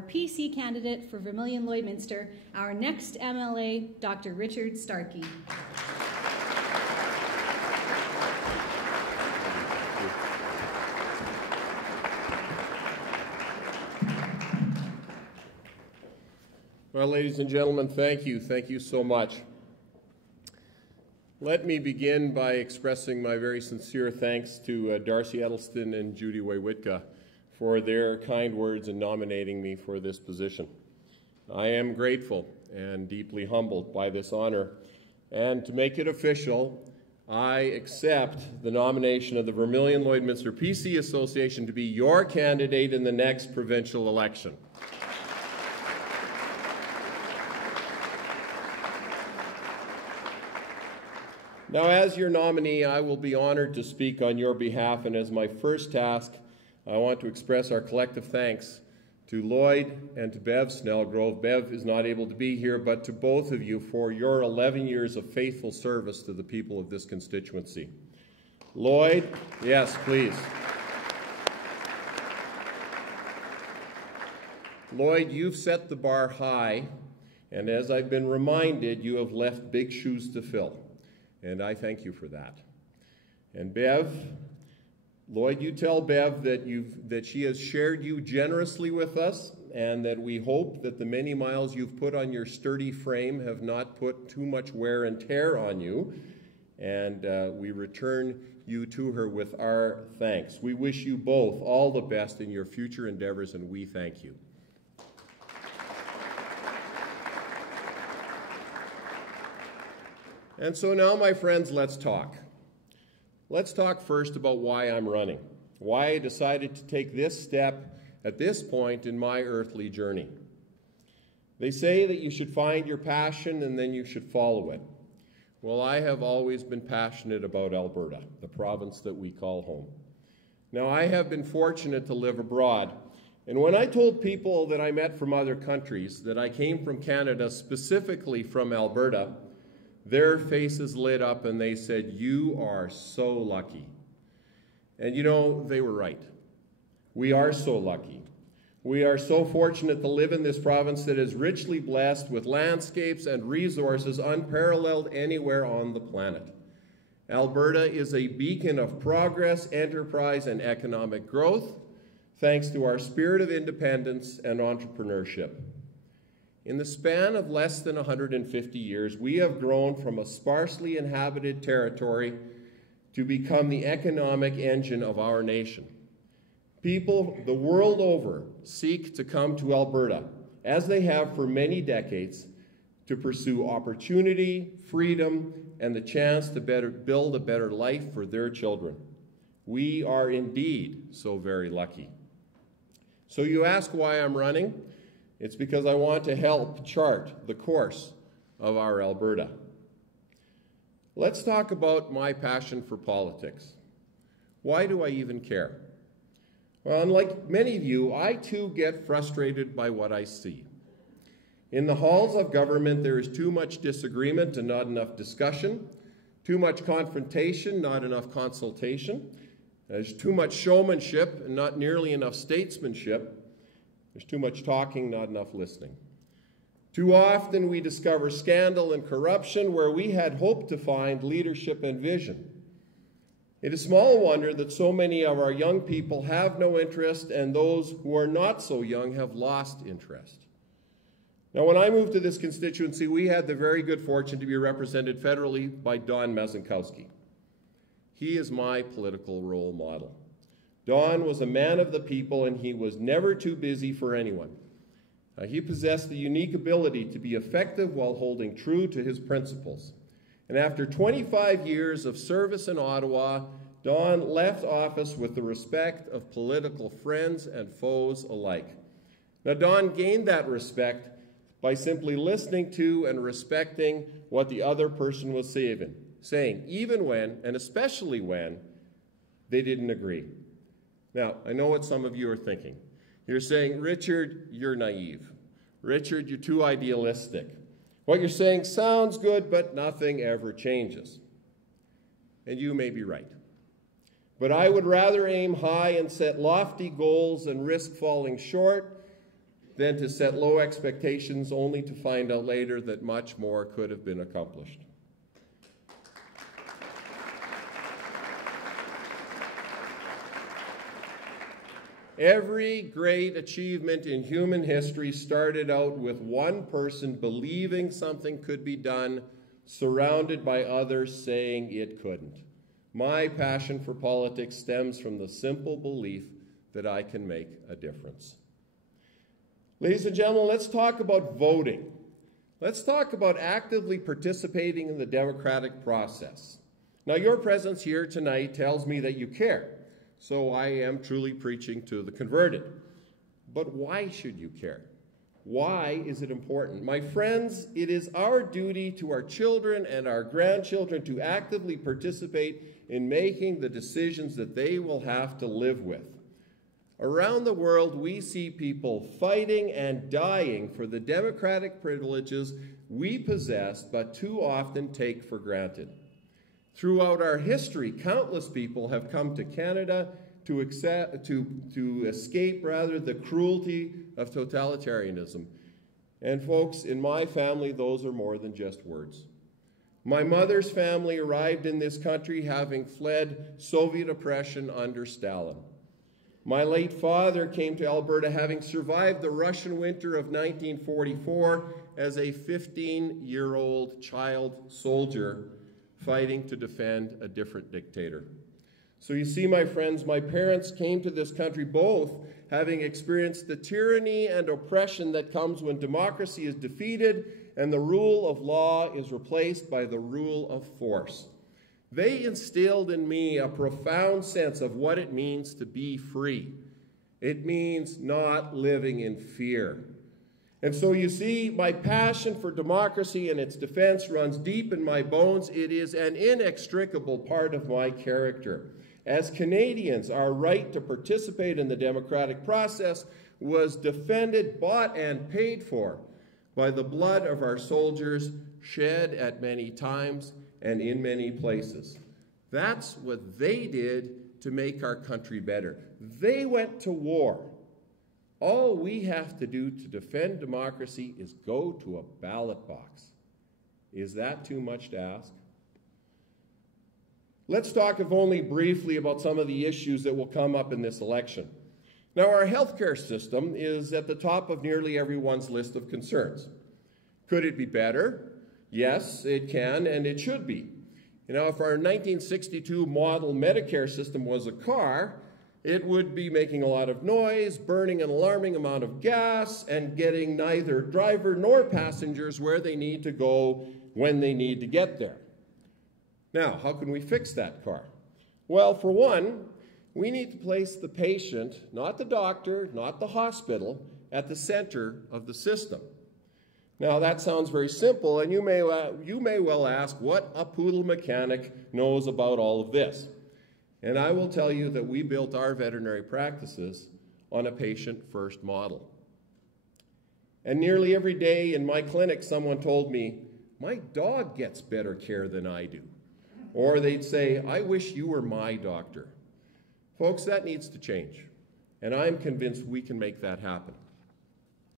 our PC candidate for Vermilion Lloydminster, our next MLA, Dr. Richard Starkey. Well, ladies and gentlemen, thank you. Thank you so much. Let me begin by expressing my very sincere thanks to Darcy Edelston and Judy Waywitka for their kind words in nominating me for this position. I am grateful and deeply humbled by this honor, and to make it official, I accept the nomination of the Vermilion Lloydminster PC Association to be your candidate in the next provincial election. Now, as your nominee, I will be honored to speak on your behalf, and as my first task, I want to express our collective thanks to Lloyd and to Bev Snellgrove. Bev is not able to be here, but to both of you for your 11 years of faithful service to the people of this constituency. Lloyd, yes, please. Lloyd, you've set the bar high, and as I've been reminded, you have left big shoes to fill. And I thank you for that. And Bev, Lloyd, you tell Bev that she has shared you generously with us, and that we hope that the many miles you've put on your sturdy frame have not put too much wear and tear on you. And we return you to her with our thanks. We wish you both all the best in your future endeavors, and we thank you. And so now, my friends, let's talk. Let's talk first about why I'm running, why I decided to take this step at this point in my earthly journey. They say that you should find your passion and then you should follow it. Well, I have always been passionate about Alberta, the province that we call home. Now, I have been fortunate to live abroad, and when I told people that I met from other countries that I came from Canada, specifically from Alberta, their faces lit up and they said, "You are so lucky." And you know, they were right. We are so lucky. We are so fortunate to live in this province that is richly blessed with landscapes and resources unparalleled anywhere on the planet. Alberta is a beacon of progress, enterprise, and economic growth, thanks to our spirit of independence and entrepreneurship. In the span of less than 150 years, we have grown from a sparsely inhabited territory to become the economic engine of our nation. People the world over seek to come to Alberta, as they have for many decades, to pursue opportunity, freedom, and the chance to build a better life for their children. We are indeed so very lucky. So you ask why I'm running? It's because I want to help chart the course of our Alberta. Let's talk about my passion for politics. Why do I even care? Well, unlike many of you, I too get frustrated by what I see. In the halls of government, there is too much disagreement and not enough discussion, too much confrontation, not enough consultation. There's too much showmanship and not nearly enough statesmanship. There's too much talking, not enough listening. Too often we discover scandal and corruption where we had hoped to find leadership and vision. It is small wonder that so many of our young people have no interest, and those who are not so young have lost interest. Now, when I moved to this constituency, we had the very good fortune to be represented federally by Don Mazankowski. He is my political role model. Don was a man of the people, and he was never too busy for anyone. He possessed the unique ability to be effective while holding true to his principles. And after 25 years of service in Ottawa, Don left office with the respect of political friends and foes alike. Now, Don gained that respect by simply listening to and respecting what the other person was saying, even when, and especially when, they didn't agree. Now, I know what some of you are thinking. You're saying, "Richard, you're naive. Richard, you're too idealistic. What you're saying sounds good, but nothing ever changes." And you may be right. But I would rather aim high and set lofty goals and risk falling short than to set low expectations only to find out later that much more could have been accomplished. Every great achievement in human history started out with one person believing something could be done, surrounded by others saying it couldn't. My passion for politics stems from the simple belief that I can make a difference. Ladies and gentlemen, let's talk about voting. Let's talk about actively participating in the democratic process. Now, your presence here tonight tells me that you care. So I am truly preaching to the converted. But why should you care? Why is it important? My friends, it is our duty to our children and our grandchildren to actively participate in making the decisions that they will have to live with. Around the world, we see people fighting and dying for the democratic privileges we possess but too often take for granted. Throughout our history, countless people have come to Canada to escape the cruelty of totalitarianism. And folks, in my family, those are more than just words. My mother's family arrived in this country having fled Soviet oppression under Stalin. My late father came to Alberta having survived the Russian winter of 1944 as a 15-year-old child soldier fighting to defend a different dictator. So you see, my friends, my parents came to this country both having experienced the tyranny and oppression that comes when democracy is defeated and the rule of law is replaced by the rule of force. They instilled in me a profound sense of what it means to be free. It means not living in fear. And so you see, my passion for democracy and its defense runs deep in my bones. It is an inextricable part of my character. As Canadians, our right to participate in the democratic process was defended, bought, and paid for by the blood of our soldiers, shed at many times and in many places. That's what they did to make our country better. They went to war. All we have to do to defend democracy is go to a ballot box. Is that too much to ask? Let's talk, if only briefly, about some of the issues that will come up in this election. Now, our healthcare system is at the top of nearly everyone's list of concerns. Could it be better? Yes, it can, and it should be. You know, if our 1962 model Medicare system was a car, it would be making a lot of noise, burning an alarming amount of gas, and getting neither driver nor passengers where they need to go when they need to get there. Now, how can we fix that car? Well, for one, we need to place the patient, not the doctor, not the hospital, at the center of the system. Now, that sounds very simple, and you may well ask what a poodle mechanic knows about all of this. And I will tell you that we built our veterinary practices on a patient-first model. And nearly every day in my clinic, someone told me, "My dog gets better care than I do." Or they'd say, "I wish you were my doctor." Folks, that needs to change. And I'm convinced we can make that happen.